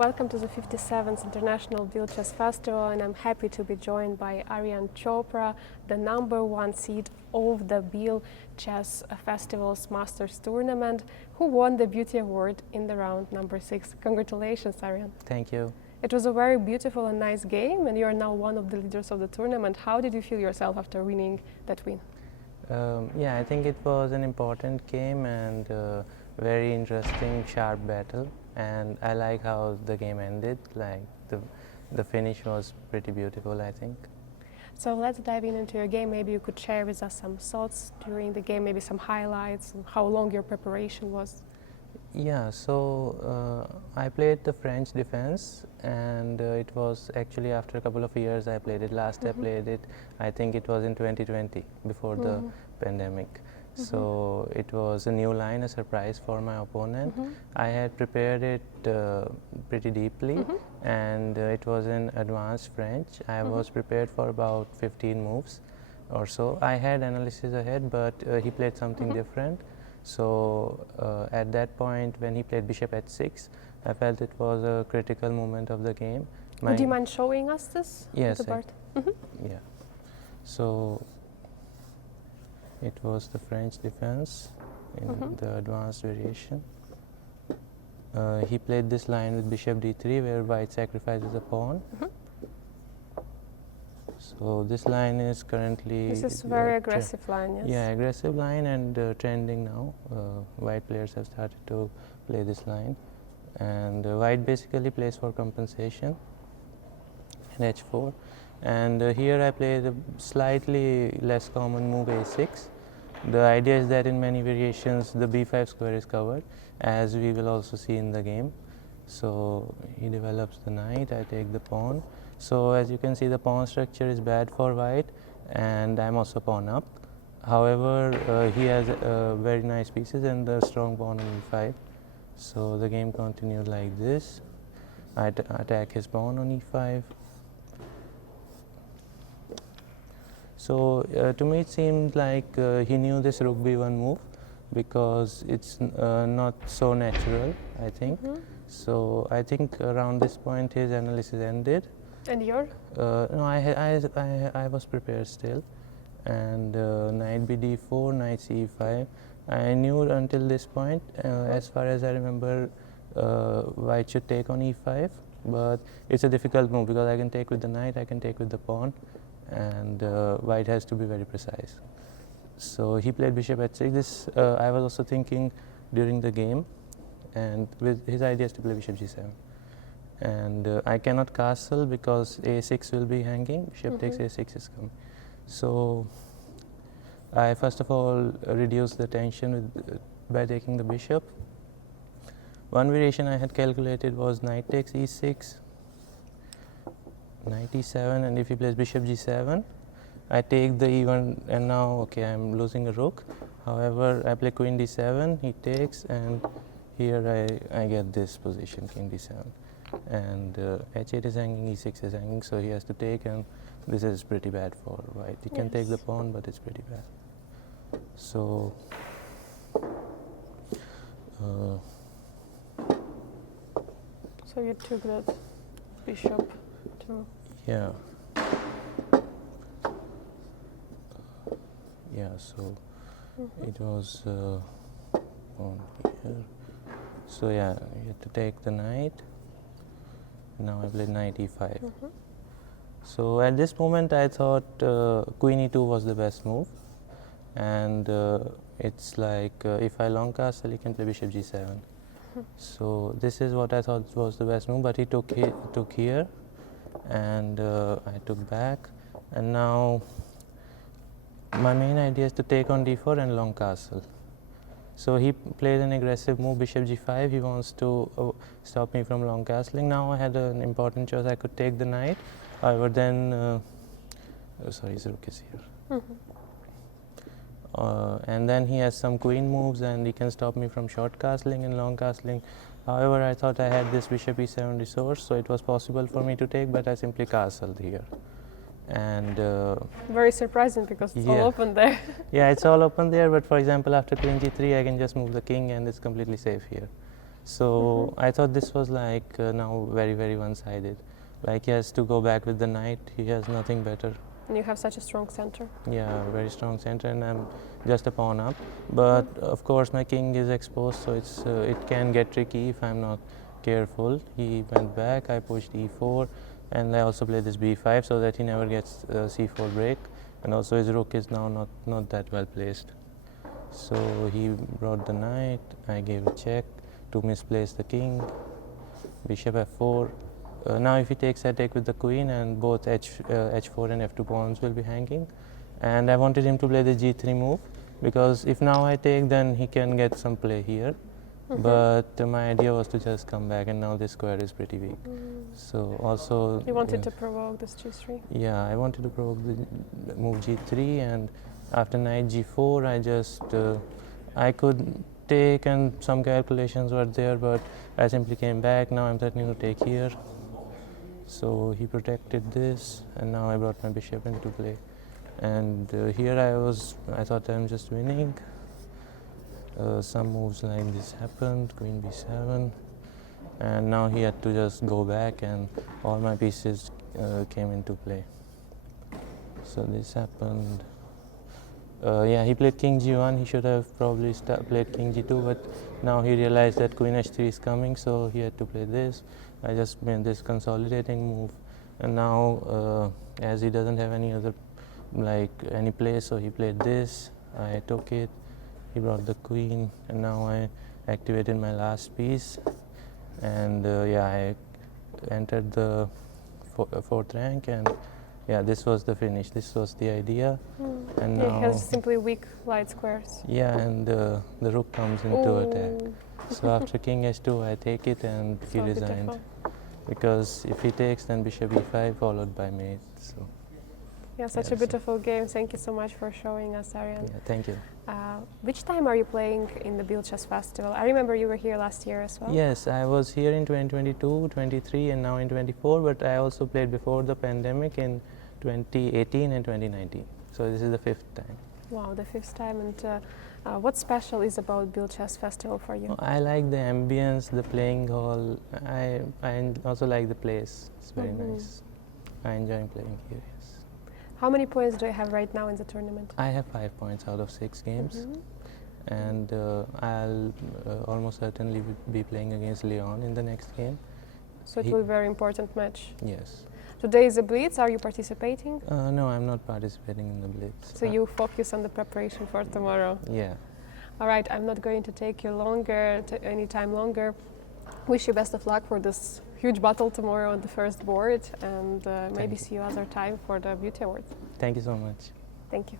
Welcome to the 57th International Bill Chess Festival, and I'm happy to be joined by Aryan Chopra, the #1 seed of the Bill Chess Festival's Masters Tournament, who won the Beauty Award in the round number 6. Congratulations, Aryan. Thank you. It was a very beautiful and nice game, and you are now one of the leaders of the tournament. How did you feel yourself after winning that win? Yeah, I think it was an important game and very interesting, sharp battle. And I like how the game ended. Like the finish was pretty beautiful, I think. So let's dive into your game. Maybe you could share with us some thoughts during the game, maybe some highlights, and how long your preparation was. Yeah, so I played the French defense, and it was actually after a couple of years I played it. Last I played it, I think it was in 2020, before the pandemic. So it was a new line, a surprise for my opponent. I had prepared it pretty deeply, and it was in advanced French. I was prepared for about 15 moves or so. I had analysis ahead, but he played something different. So at that point, when he played bishop h6, I felt it was a critical moment of the game. Would you mind showing us this? Yes. Yeah. So it was the French defense in the advanced variation. He played this line with bishop d3, where white sacrifices a pawn. So this line is currently... This is very aggressive line, yes? Yeah, aggressive line and trending now. White players have started to play this line. And white basically plays for compensation in h4. And here I played a slightly less common move a6. The idea is that in many variations the b5 square is covered, as we will also see in the game. So he develops the knight, I take the pawn. So as you can see, the pawn structure is bad for white, and I'm also pawn up. However, he has very nice pieces and the strong pawn on e5. So the game continued like this. I attack his pawn on e5. So to me it seemed like he knew this rook b1 move, because it's not so natural, I think. So I think around this point his analysis ended. And your? No, I was prepared still. And knight bd4, knight c5. I knew until this point, as far as I remember, white should take on e5. But it's a difficult move, because I can take with the knight, I can take with the pawn, and white has to be very precise. So he played bishop h6. This I was also thinking during the game, and with his idea is to play bishop g7. And I cannot castle because a6 will be hanging. Bishop takes a6 is coming. So I first of all reduced the tension by taking the bishop. One variation I had calculated was knight takes e6, knight e7, and if he plays bishop g7, I take the e1, and now okay, I'm losing a rook. However, I play queen d7, he takes, and here I get this position, king d7. And h8 is hanging, e6 is hanging, so he has to take, and this is pretty bad for white. He can take the pawn, but it's pretty bad. So so you took that bishop to... Yeah. Yeah, so it was on here. So yeah, you have to take the knight. Now I played knight e5. So at this moment I thought queen e2 was the best move, and it's like if I long castle, he can play bishop g7. So this is what I thought was the best move, but he took here, and I took back, and now my main idea is to take on d4 and long castle. So he played an aggressive move, bishop g5. He wants to stop me from long castling. Now I had an important choice. I could take the knight. However, then, sorry, his rook is here. And then he has some queen moves, and he can stop me from short castling and long castling. However, I thought I had this bishop e7 resource, so it was possible for me to take, but I simply castled here. And very surprising, because it's all open there. Yeah, it's all open there, but for example, after queen g3, I can just move the king, and it's completely safe here. So I thought this was like now very one-sided. Like he has to go back with the knight. He has nothing better. And you have such a strong center. Yeah, very strong center, and I'm just a pawn up. But of course, my king is exposed, so it can get tricky if I'm not careful. He went back. I pushed e4, and I also played this b5 so that he never gets c4 break. And also his rook is now not that well placed. So he brought the knight. I gave a check to misplace the king. Bishop f4. Now if he takes, I take with the queen, and both h4 and f2 pawns will be hanging. And I wanted him to play the g3 move, because if now I take, then he can get some play here. But my idea was to just come back, and now this square is pretty weak. So also You wanted to provoke this g3? Yeah, I wanted to provoke the move g3, and after knight g4, I could take, and some calculations were there, but I simply came back. Now I'm threatening to take here. So he protected this, and now I brought my bishop into play. And here I thought I'm just winning. Some moves like this happened, queen b7, and now he had to just go back, and all my pieces came into play. So this happened. Yeah, he played king g1. He should have probably played king g2, but now he realized that queen h3 is coming, so he had to play this. I just made this consolidating move, and now as he doesn't have any other any play, so he played this. I took it. He brought the queen, and now I activated my last piece, and yeah, I entered the fourth rank, and yeah, this was the finish. This was the idea. And Yeah, now he has simply weak light squares. yeah, and the rook comes into attack. So after king h2, I take it, and he So resigned. beautiful. Because if he takes, then bishop e5 followed by mate. So Yeah, such Yeah, a beautiful game. Thank you so much for showing us, Aryan. yeah, thank you. Which time are you playing in the Bill Chess Festival? I remember you were here last year as well. Yes, I was here in 2022, 23, and now in 24. But I also played before the pandemic in 2018 and 2019. So this is the 5th time. Wow, the 5th time. And what special is about Bill Chess Festival for you? I like the ambience, the playing hall. I also like the place. It's very nice. I enjoy playing here. Yes. How many points do you have right now in the tournament? I have 5 points out of 6 games, and I'll almost certainly be playing against Leon in the next game. So it will be a very important match. Yes. Today is a blitz. Are you participating? No, I'm not participating in the blitz. So you focus on the preparation for tomorrow. Yeah. All right, I'm not going to take you any time longer. Wish you best of luck for this huge battle tomorrow on the first board, and maybe see you other time for the Beauty Awards. Thank you so much. Thank you.